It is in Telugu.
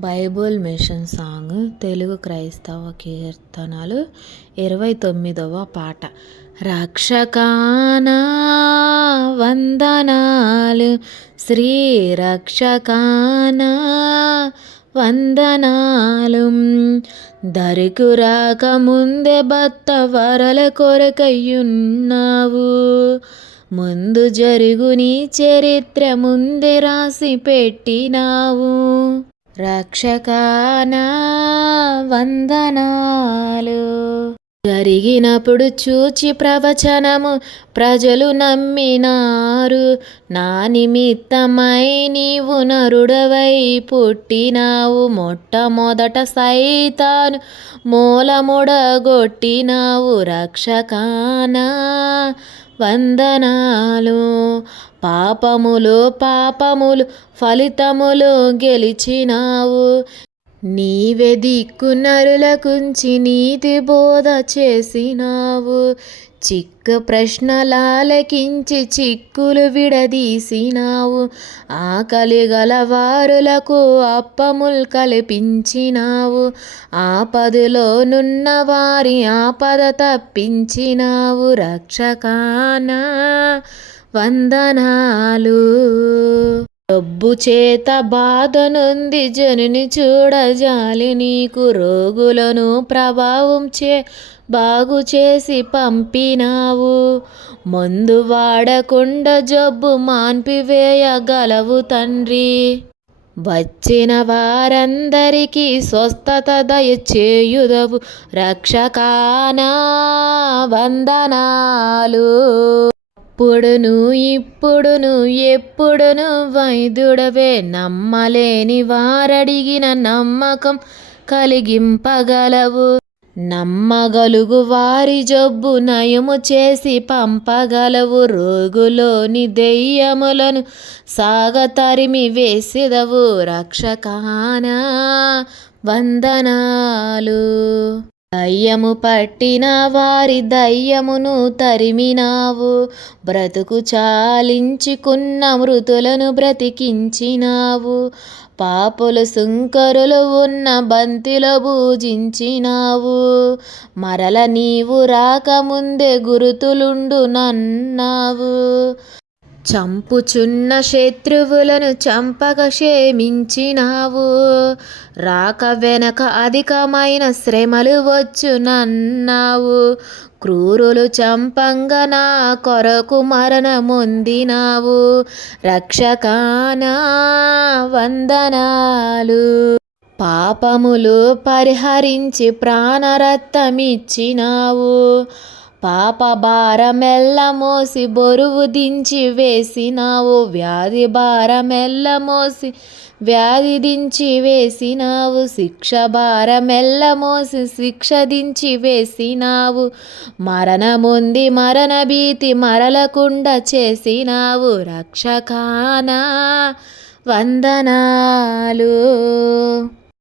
బైబుల్ మిషన్ సాంగ్ తెలుగు క్రైస్తవ కీర్తనలు 29వ పాట. రక్షకానా వందనాలు, శ్రీ రక్షకానా వందనాలు. దరికి రాక ముందే భర్త వరల కొరకయ్యున్నావు, ముందు జరుగు నీ చరిత్ర ముందే రాసి పెట్టినావు. రక్షకానా వందనాలు. జరిగినప్పుడు చూచి ప్రవచనము ప్రజలు నమ్మినారు, నా నిమిత్తమై నీవు నరుడవై పుట్టినావు. మొట్టమొదట సైతాను మూలముడగొట్టినావు. రక్షకానా వందనాలు. పాపములు ఫలితములు గెలిచినావు, నీవే దిక్కు నరులకుంచి నీతి బోధ చేసినావు. చిక్క ప్రశ్నలాలకించి చిక్కులు విడదీసినావు, ఆకలి గల వారులకు అప్పములు కల్పించినావు. ఆపదలోనున్న వారి ఆపద తప్పించినావు. రక్షకానా వందనాలు. డబ్బు చేత బాధ నొంది జనుని చూడజాలి నీకు, రోగులను ప్రభావం బాగు చేసి పంపినావు. మందు వాడకుండా జబ్బు మాన్పివేయగలవు తండ్రి, వచ్చిన వారందరికీ స్వస్థత దయచేయుదవు. రక్షకానా వందనాలు. ఇప్పుడును ఎప్పుడును వైద్యుడవే, నమ్మలేని వారడిగిన నమ్మకం కలిగింపగలవు. నమ్మగలుగు వారి జబ్బు నయము చేసి పంపగలవు. రోగులోని దెయ్యములను సాగతరిమి వేసిదవు. రక్షకానా వందనాలు. దయ్యము పట్టిన వారి దయ్యమును తరిమినావు, బ్రతుకు చాలించుకున్న మృతులను బ్రతికించినావు. పాపులు సుంకరులు ఉన్న బంతిలో భూజించినావు, మరల నీవు రాకముందే గురుతులుండు నన్నావు. చంపుచున్న శత్రువులను చంపక క్షమించినావు, రాక వెనక అధికమైన శ్రమలు వచ్చునన్నావు. క్రూరులు చంపంగా నా కొరకు మరణమొందినావు. రక్షకానా వందనాలు. పాపములు పరిహరించి ప్రాణరక్తమిచ్చినావు, పాప భారమెల్ల మోసి బరువు దించి వేసినావు. వ్యాధి భారమెల్ల మోసి వ్యాధి దించి వేసినావు. శిక్ష భారమెల్ల మోసి శిక్ష దించి వేసినావు. మరణముంది మరణ భీతి మరలకుండా చేసినావు. రక్షకానా వందనాలు.